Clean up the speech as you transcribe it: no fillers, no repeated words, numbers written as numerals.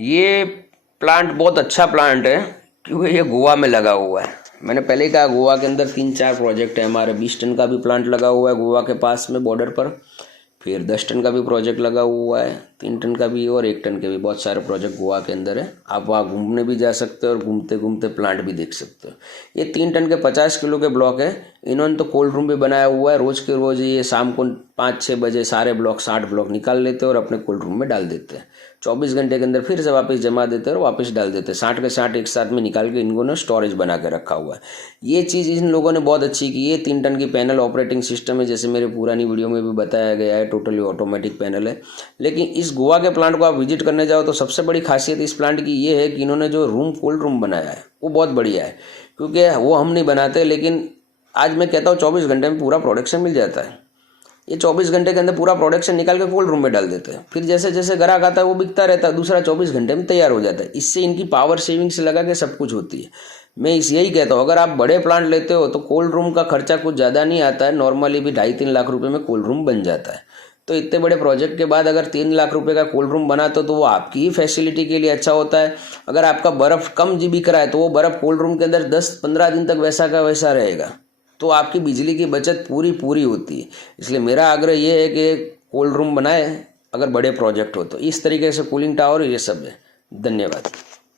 ये प्लांट बहुत अच्छा प्लांट है क्योंकि ये गोवा में लगा हुआ है। मैंने पहले ही कहा गोवा के अंदर 3-4 प्रोजेक्ट है हमारे। 20 टन का भी प्लांट लगा हुआ है गोवा के पास में बॉर्डर पर, फिर 10 टन का भी प्रोजेक्ट लगा हुआ है, 3 टन का भी और 1 टन के भी। बहुत सारे प्रोजेक्ट गोवा के अंदर है। आप वहाँ घूमने भी जा सकते हो और घूमते घूमते प्लांट भी देख सकते हो। ये 3 टन के 50 किलो के ब्लॉक है। इन्होंने तो कोल्ड रूम भी बनाया हुआ है। रोज़ के रोज़ ये शाम को 5-6 बजे सारे ब्लॉक 60 ब्लॉक निकाल लेते हैं और अपने कोल्ड रूम में डाल देते हैं। 24 घंटे के अंदर फिर से वापस जमा देते हैं और वापस डाल देते हैं। 60 के 60 एक साथ में निकाल के इनको ने स्टोरेज बना के रखा हुआ है। ये चीज़ इन लोगों ने बहुत अच्छी की है। 3 टन की पैनल ऑपरेटिंग सिस्टम है, जैसे मेरे पुरानी वीडियो में भी बताया गया है। टोटली ऑटोमेटिक पैनल है। लेकिन इस गोवा के प्लांट को आप विजिट करने जाओ तो सबसे बड़ी खासियत इस प्लांट की ये है कि इन्होंने जो रूम कोल्ड रूम बनाया है वो बहुत बढ़िया है। क्योंकि वो हम नहीं बनाते, लेकिन आज मैं कहता हूँ 24 घंटे में पूरा प्रोडक्शन मिल जाता है। ये 24 घंटे के अंदर पूरा प्रोडक्शन निकाल के कोल्ड रूम में डाल देते हैं। फिर जैसे जैसे ग्राहक आता है वो बिकता रहता है, दूसरा 24 घंटे में तैयार हो जाता है। इससे इनकी पावर सेविंग से लगा के सब कुछ होती है। मैं यही कहता हूँ, अगर आप बड़े प्लांट लेते हो तो कोल्ड रूम का खर्चा कुछ ज़्यादा नहीं आता है। नॉर्मली भी 2.5-3 लाख रुपये में कोल्ड रूम बन जाता है। तो इतने बड़े प्रोजेक्ट के बाद अगर 3 लाख रुपए का कोल्ड रूम बनाते हो तो वो आपकी ही फैसिलिटी के लिए अच्छा होता है। अगर आपका बर्फ़ कम जीबी का है तो वो बर्फ़ कोल्ड रूम के अंदर 10-15 दिन तक वैसा का वैसा रहेगा, तो आपकी बिजली की बचत पूरी होती है। इसलिए मेरा आग्रह ये है कि कोल्ड रूम बनाए अगर बड़े प्रोजेक्ट हो तो। इस तरीके से कूलिंग टावर ये सब है। धन्यवाद।